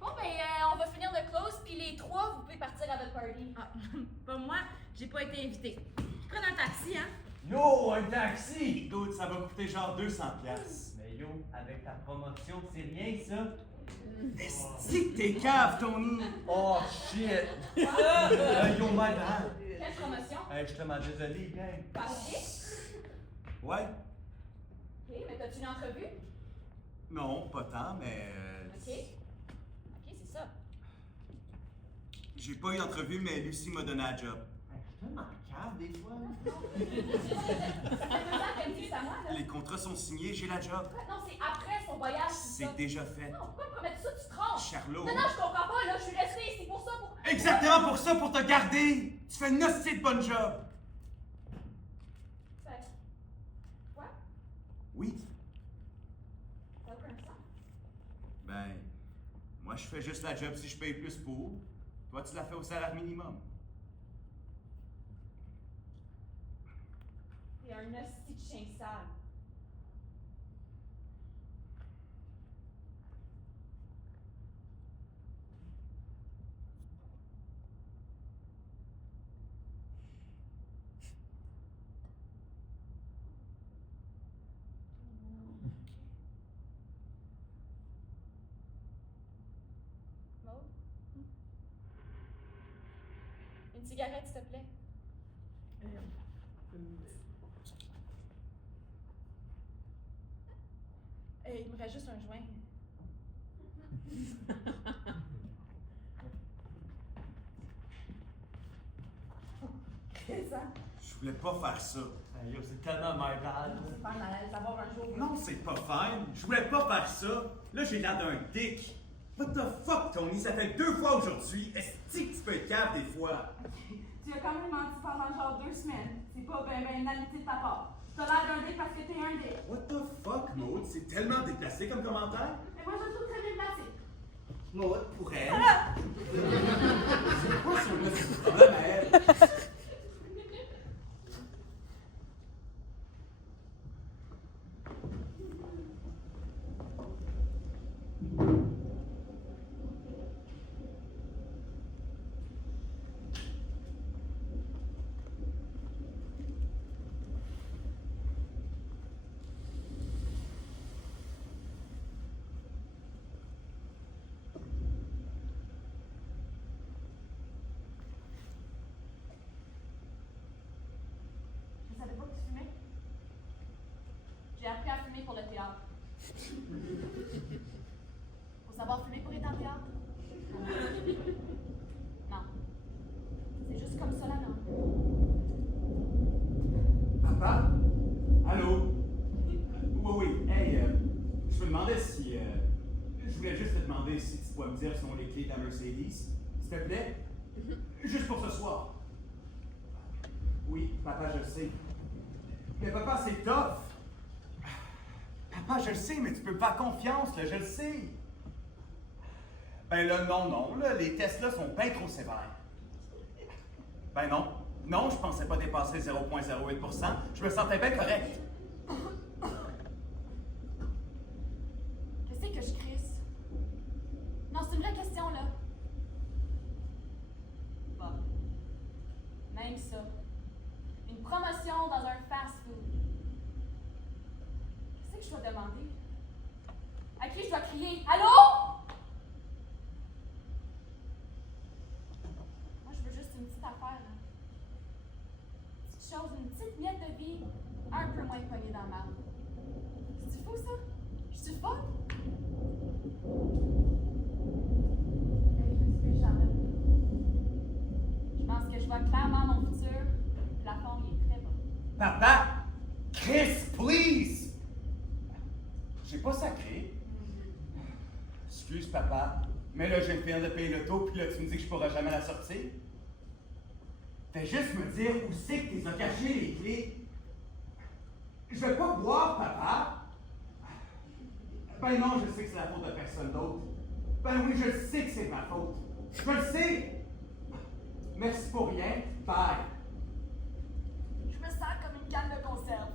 Bon, ben, on va finir le close, puis les trois, vous pouvez partir à votre party. Ah, pas moi, j'ai pas été invitée. Prends un taxi, hein? Yo, un taxi! Dude, ça va coûter genre 200$. Mais yo, avec ta promotion, c'est rien ça? Est-ce que t'es cave, Tony? Oh shit! Yo, my bad! Quelle promotion? Hey, je suis tellement désolé, gang. Parler? Ouais? Ok, mais t'as-tu une entrevue? Non, pas tant, mais... Ok. Ok, c'est ça. J'ai pas eu d'entrevue, mais Lucie m'a donné un job. Hey, je suis tellement cave des fois. Ça fait 2 ans qu'elle me dit ça à moi, là. Les contrats sont signés, j'ai la job. Non, c'est après son voyage, tout ça. C'est déjà fait. Non, pourquoi me promettre ça? Tu te trompes. Charlot. Non, non, je comprends pas, là. Je suis restée ici pour ça, pour... Exactement pour ça, pour te garder! Tu fais une hostie de bonne job! Ben, quoi? Oui. Ça n'a aucun sens. Ben, moi je fais juste la job si je paye plus pour. Toi, tu la fais au salaire minimum. T'es un hostie de chien sale. Maud? Une cigarette, s'il te plaît. Il me reste juste un joint. Qu'est-ce que ça? Je voulais pas faire ça. Hey, yo, c'est tellement my bad. C'est pas mal d'avoir un jour. Non, c'est pas fine. Je voulais pas faire ça. Là, j'ai l'air d'un dick. What the fuck, Tony? Ça fait 2 fois aujourd'hui. Est-ce que tu peux être cave des fois? Tu as quand même menti pendant genre 2 semaines. C'est pas ben une amitié de ta part. T'as l'air d'un dick parce que t'es un dick. What the fuck, Maud? C'est tellement déplacé comme commentaire. Mais moi, je le trouve très bien placé. Maud, pour elle. C'est quoi son problème à elle? Je savais pas que tu fumais. J'ai appris à fumer pour le théâtre. Faut savoir fumer pour être en théâtre. Non. C'est juste comme ça, là, non. Papa? Allô? Oui, hey, je me demandais si... je voulais juste te demander si tu pourrais me dire si on les clés de la Mercedes, s'il te plaît. Juste pour ce soir. Oui, papa, je le sais. Mais papa, c'est tough. Papa, je le sais, mais tu peux pas confiance, là, je le sais. Ben là, non, là, les tests là sont bien trop sévères. Ben non, je pensais pas dépasser 0,08%. Je me sentais bien correct. Qu'est-ce que je crisse? Non, c'est une vraie question, là. Bon. Même ça. Une promotion dans un fast-food. dois demander? À qui je dois crier? Allô? Moi, je veux juste une petite affaire, là. Une petite chose, une petite miette de vie, un peu moins pognée dans le marbre. C'est-tu fou, ça? Je suis folle? Hey, je m'excuse, Charlotte. Je pense que je vois clairement mon futur. Le plafond, il est très bas. Papa! Chris, please! J'ai pas sacré. Excuse, papa. Mais là, je viens de payer le taux, puis là, tu me dis que je pourrai jamais la sortir? Fais juste me dire où c'est que tu as caché les clés. Je vais pas boire, papa. Ben non, je sais que c'est la faute de personne d'autre. Ben oui, je sais que c'est ma faute. Je le sais. Merci pour rien. Bye. Je me sens comme une canne de conserve.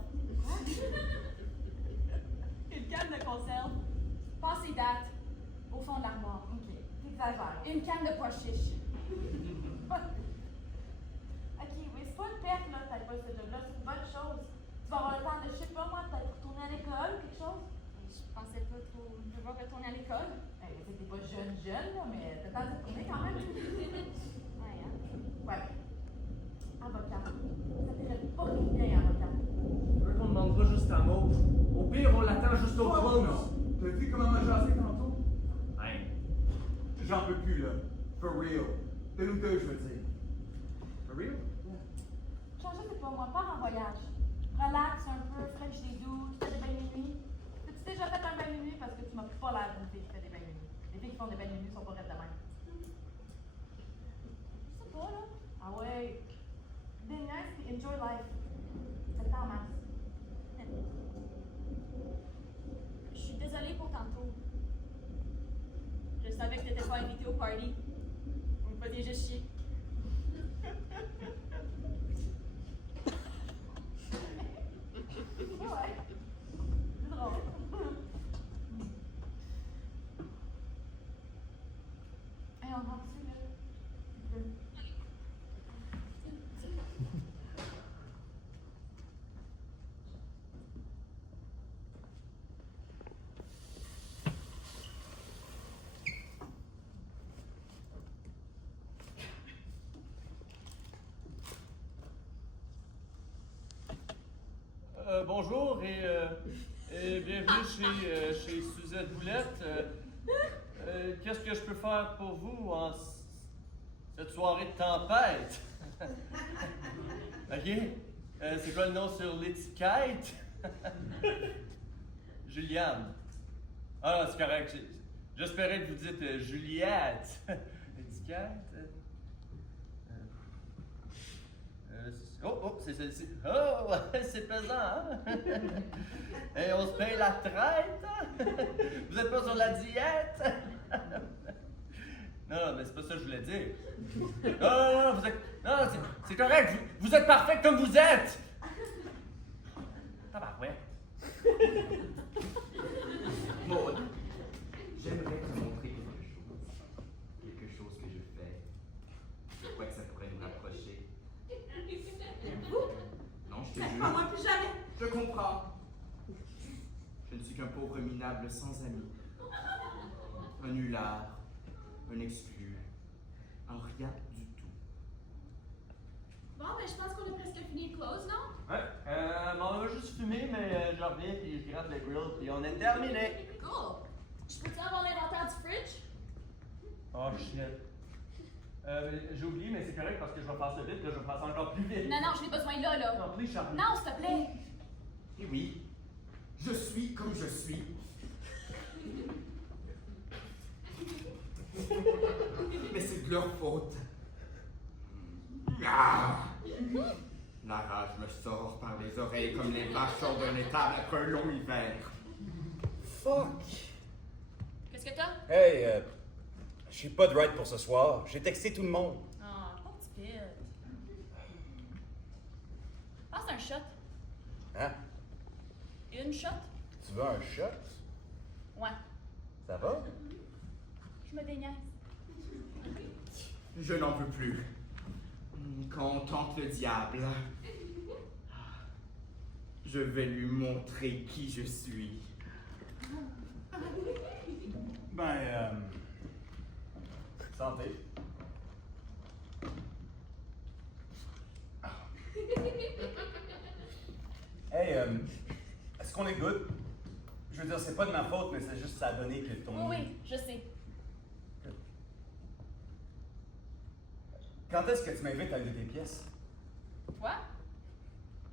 Une canne de conserve. Passée date. Au fond de l'armoire. Ok, t'exagères. Une canne de pois chiche. Ok, mais c'est pas une perte, là, t'as pas ce job-là, c'est une bonne chose. Tu vas avoir le temps de, je sais pas moi, peut-être retourner à l'école ou quelque chose. Je pensais pas trop devoir retourner à l'école. Hey, t'es pas jeune, là, mais t'as le temps de retourner quand même. Ouais, hein? Ouais. Avocat. Ça t'irait pas bien, avocat. Je veux qu'on demande pas juste à mot. Au pire, on l'attend juste au trône. T'as vu comment m'a jasé tantôt? Hein? J'en peux plus, là. For real. De nous deux, je veux dire. For real? Changer, c'est pas moi, pars en voyage. Relax un peu, French des doux, fais des bains minuit. T'as-tu déjà fait un bain minuit? Parce que tu m'as pas l'air d'une fille qui fait des bains minuit. Les filles qui font des bains minuit sont pas faites de même. Je sais pas, là. Ah ouais. Déniaise puis enjoy life. C'est le temps en masse. Je suis désolée pour tantôt. Je savais que t'étais pas invité au party. On me faisait juste chier. Ouais. C'est drôle. Hey, on rentre dessus, là. Bonjour et bienvenue chez Suzette Boulette. Qu'est-ce que je peux faire pour vous en cette soirée de tempête? OK? C'est quoi le nom sur l'étiquette? Juliane. Ah, c'est correct. J'espérais que vous dites Juliette. Étiquette? Oh, c'est celle-ci. Oh, c'est pesant, hein? Et on se paye la traite? Vous êtes pas sur la diète? Non, mais c'est pas ça que je voulais dire. Non, vous êtes... Non, c'est correct, vous êtes parfait comme vous êtes! Tabarouette. Maud, j'aimerais te montrer quelque chose. Quelque chose que je fais. Je crois que ça pourrait nous rapprocher. Non, je te jure. Pas moi plus jamais. Je comprends. Je ne suis qu'un pauvre minable sans amis. Un nulard, un exclu, un rien du tout. Bon, ben, je pense qu'on a presque fini le close, non? Ouais, on va juste fumer, mais je reviens puis je gratte le grill puis on est terminé. Cool. Je peux-tu avoir l'inventaire du fridge? Oh shit. J'ai oublié, mais c'est correct parce que je vais faire ça vite, là, je vais faire ça encore plus vite. Non, je l'ai besoin là. Non, please, Charlie. Non, s'il te plaît. Et oui, je suis comme je suis. Mais c'est de leur faute. Ah! La rage me sort par les oreilles comme les vaches sortent d'un étable après un long hiver. Fuck! Qu'est-ce que t'as? Hey, j'ai pas de ride pour ce soir. J'ai texté tout le monde. Ah, pas petit pit. Passe un shot. Hein? Une shot? Tu veux un shot? Ouais. Ça va? Je me déniaise. Je n'en peux plus. Quand on tente le diable, je vais lui montrer qui je suis. Santé. Hey, est-ce qu'on est good? Je veux dire, c'est pas de ma faute, mais c'est juste ça a donné que ton... Oui, je sais. Quand est-ce que tu m'invites à une de tes pièces? Toi?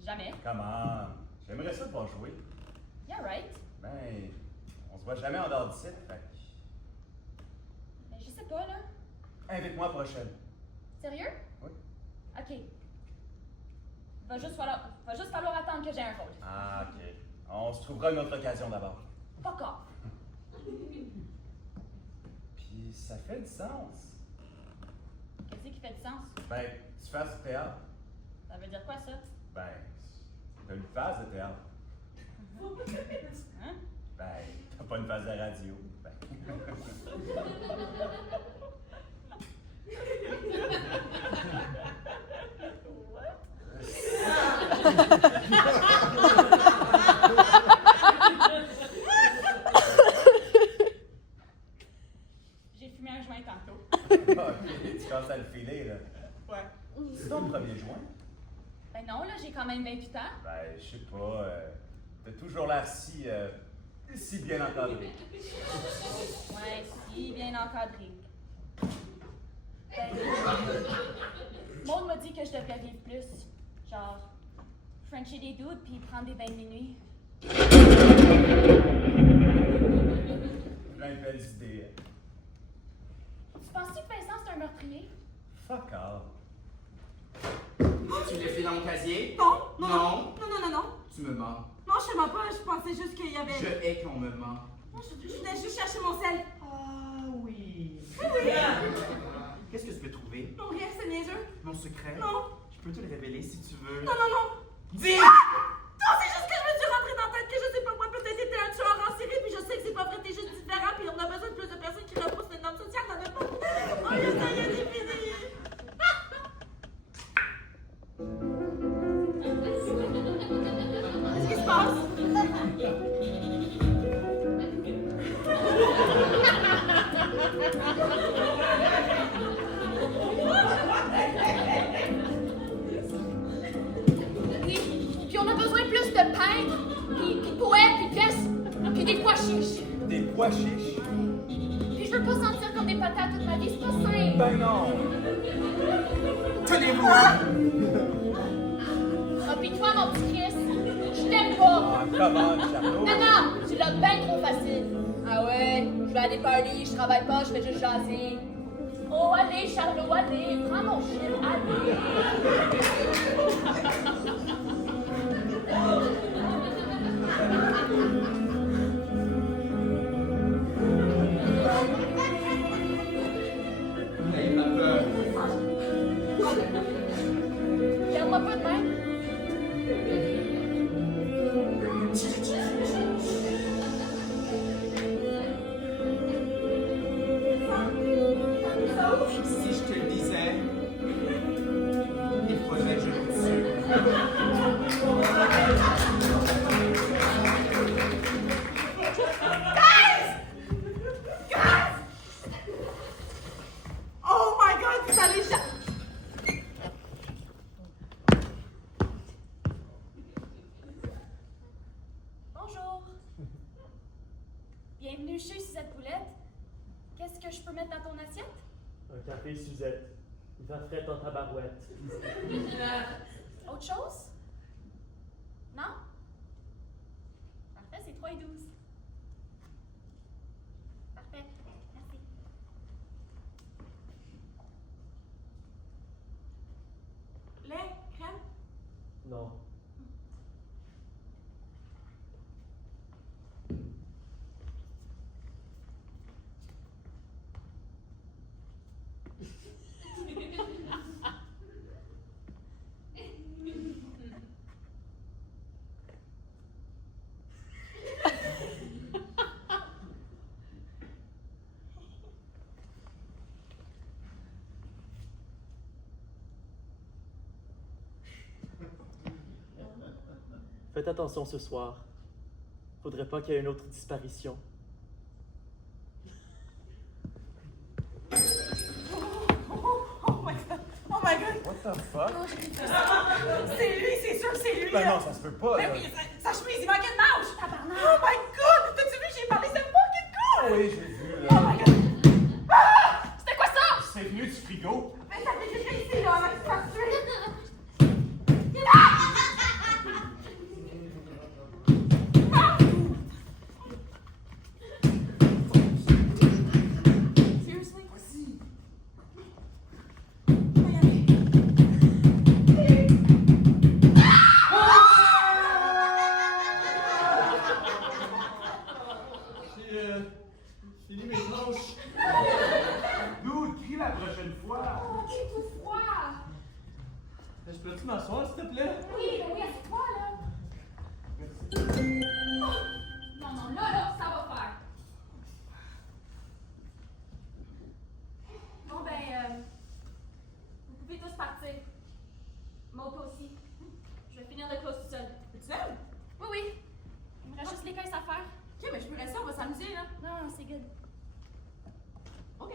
Jamais. Comment? J'aimerais ça pouvoir jouer. Yeah, right. Ben, on se voit jamais en dehors d'ici, fait Mais je sais pas, là. que... Invite-moi prochaine. Sérieux? Oui. OK. Va juste falloir attendre que j'ai un rôle. Ah, ok. On se trouvera une autre occasion d'abord. Fuck off. Puis ça fait du sens. Qu'est-ce qui fait du sens? Ben, tu fasses du théâtre. Ça veut dire quoi, ça? Ben, t'as une phase de théâtre. Hein? Ben, t'as pas une phase de radio. Ben. J'ai fumé un joint tantôt. Ok, tu commences à le filer, là. Ouais. C'est ton premier joint? Ben non, là, j'ai quand même 28 ans. Ben, je sais pas. T'as toujours l'air si bien encadré. Ouais, si, bien encadré. Ben, Maud m'a dit que je devrais vivre plus. Genre, frencher des dudes puis prendre des bains de minuit. Plein de belles idées. Tu penses-tu que Vincent, c'est un meurtrier? Fuck off. Tu l'as fait dans mon casier? Non, non, Non. non, non, non, non. Tu me mens. Non, je te mens pas, je pensais juste qu'il y avait... Je hais quand on me ment. Non, je venais juste chercher mon sel. Ah oui. Qu'est-ce que tu peux trouver? Non, rien, c'est niaiseux. Mon secret? Non. Je peux te le révéler si tu veux. Non, non, non. Dis! Non, c'est juste que je me suis rentré dans la tête que je sais pas moi, peut-être t'es un tueur en série, puis je sais que c'est pas vrai, t'es juste différent, puis on a besoin de plus de personnes qui repoussent les normes sociales, t'en as pas. Oh, ça y est, c'est fini. Qu'est-ce qui se passe? Oui, puis on a besoin de plus de peintres, puis de poètes, puis de pièces, puis des pois chiches. Des pois chiches? Puis je veux pas sentir comme des patates toute ma vie, c'est pas simple. Ben non. Tenez-vous! Ah, puis toi, mon petit Chris, je t'aime pas. Ah, comment, Charlot? Non, non, tu l'as bien trop facile. Ah ouais, je vais à des parties, je travaille pas, je fais juste jaser. Oh, allez, Charlot, allez, prends mon shit, allez. N'ayez pas peur. Regarde-moi pas de même. Si je te le disais, il faudrait que je le tue. Oh my god, vous allez Bonjour. Bienvenue chez Suzette Boulette. Qu'est-ce que je peux mettre dans ton assiette? Un café Suzette. Il va frais en tabarouette. Autre chose? Non? Parfait, c'est 3 et 12. Parfait, merci. lait, crème? Non. Faites attention ce soir. Faudrait pas qu'il y ait une autre disparition. Oh my god! Oh my god! What the fuck? C'est lui, c'est sûr que c'est lui! Ben là. non, ça se peut pas. Mais là. oui, sa chemise, il manquait de manche! Tabarnak! Oh my god! T'as-tu vu, j'ai parlé, c'est fucking cool! Oui, j'ai vu, Oh là. my god! Ah! C'était quoi ça? C'est venu du frigo. Mais ça fait quelqu'un ici, là, avec sa Seriously? Vas-y. J'ai fini mes tranches. Dude, crie la prochaine fois. Oh, j'ai tout froid! Je peux-tu m'asseoir, s'il te plaît? Oui, ben oui, assieds-toi, là! Oh! Non, non, là, ça va faire. Bon, ben, Vous pouvez tous partir. Maud, toi aussi. Je vais finir de close tout seul. es-tu seule? Oui, oui. Il me reste juste les caisses à faire. Ok, mais je peux rester, on va s'amuser, là. Non, c'est good. Ok.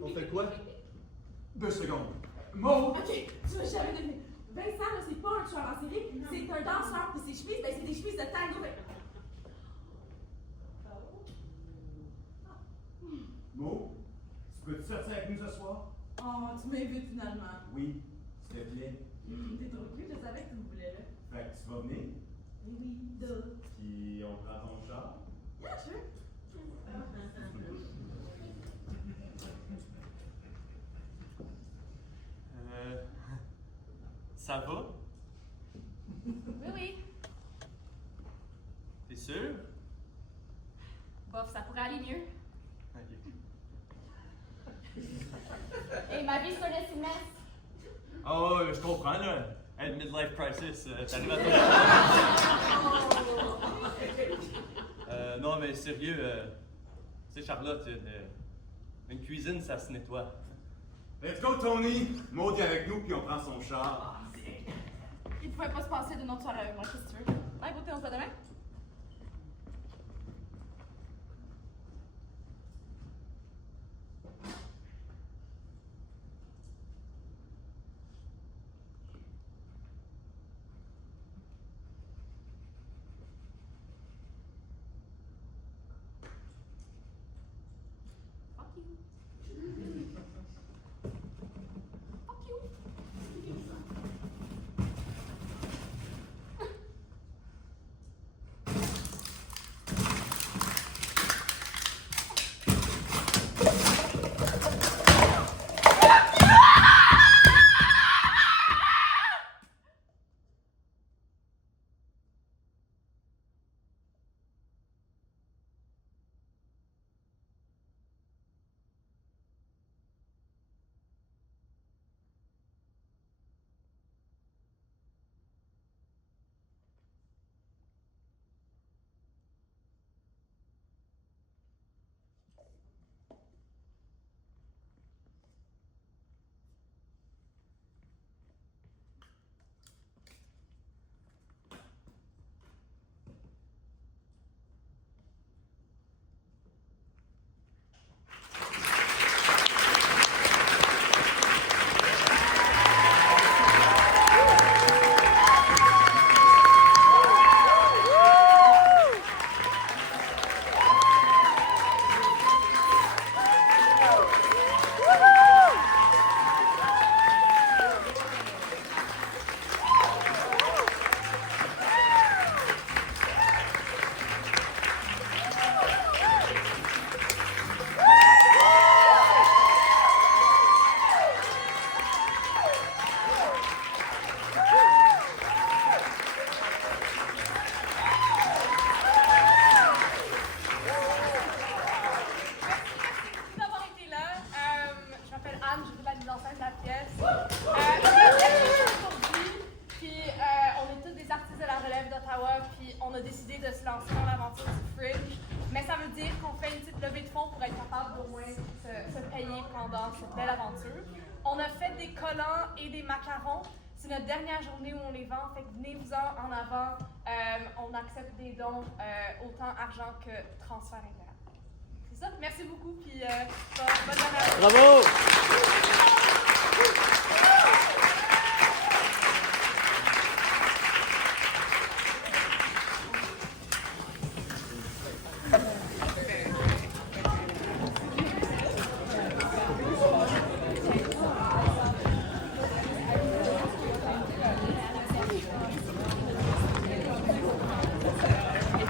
On fait quoi? 2 secondes. Maud! Ok, tu vas jamais deviner. Vincent, là, c'est pas un tueur en série, c'est un danseur, puis ses chemises, ben, c'est des chemises de tango. Maud, tu peux-tu sortir avec nous ce soir? Oh, tu m'invites finalement. Oui, s'il te plaît. T'es trop cute, je savais que tu me voulais, là. Fait que tu vas venir, Oui, oui, duh. puis on prend ton char. Yeah, sure. Ça va? Oui, oui. T'es sûr? Bof, ça pourrait aller mieux. Ok. Et ma vie, c'est un SMS. Oh, je comprends, là. Hey, midlife crisis, t'arrives à toi. Non, mais sérieux, tu sais, Charlotte, une cuisine, ça se nettoie. Let's go, Tony! Maud est avec nous, puis on prend son char. Il pouvait pas se passer d'une autre soirée avec moi, qu'est-ce que tu veux? Ouais, beauté, on se voit demain? Fuck you. Fuck you. on a décidé de se lancer dans l'aventure du Fringe. Mais ça veut dire qu'on fait une petite levée de fonds pour être capable d'au moins se payer pendant cette belle aventure. On a fait des collants et des macarons. C'est notre dernière journée où on les vend, fait que venez-vous-en en avant. On accepte des dons, autant argent que transfert interne. C'est ça, merci beaucoup, puis bonne journée. Bravo!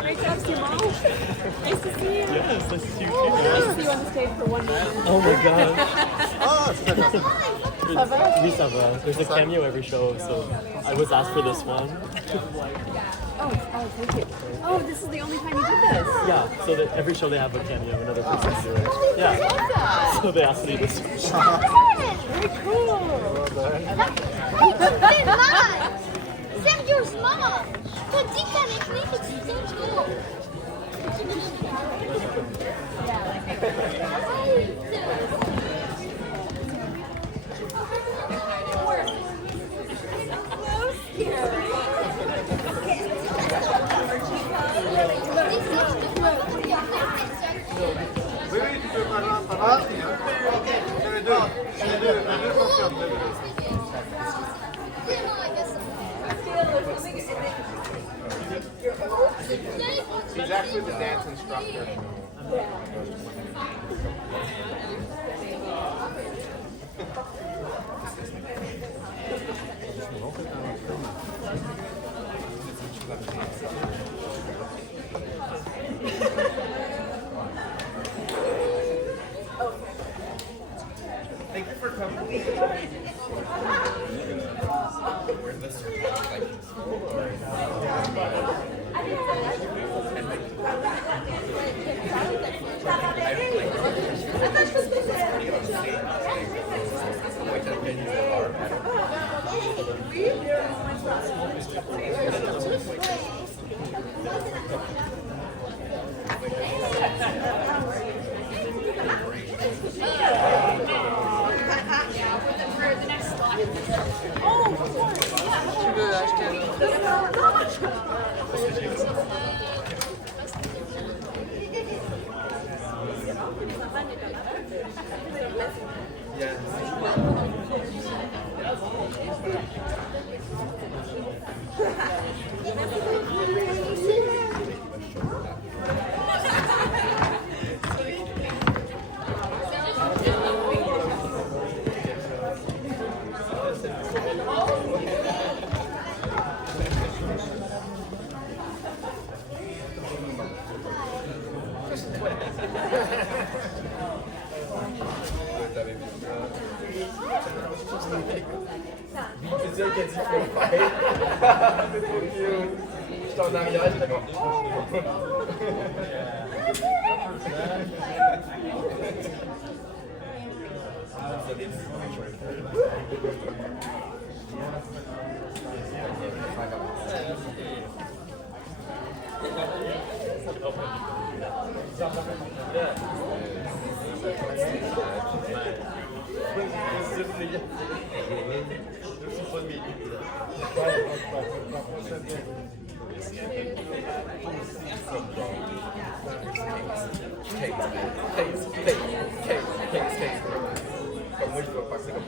Yes, that's cute. Oh my god. Oui, ça va. There's a cameo every show, so I was asked for this one. Thank you. Oh, this is the only time you did this. Yeah, so that every show they have a cameo, another person to do it. Yeah. So they asked me this one. Very cool. C'est mal. Sérieusement. Je te dis qu'avec lui, que tu sais trop. Oui, tu peux parler en parlant. Les deux fonctionnent. He's actually the dance instructor. Thank you for coming. Where's the certificate like in school or? C'est ça qu'elle dit qu'il faut faire. C'est trop cute. Je suis en arrière, j'étais comme Comme moi, je dois passer comme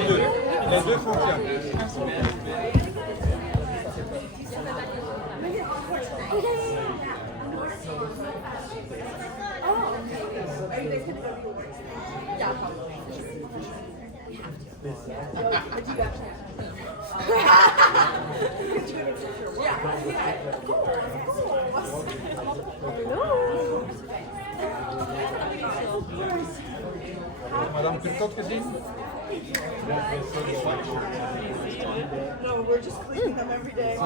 les deux. Les deux fonctionnent. Madame Turcotte, cuisine? No, we're just cleaning them every day.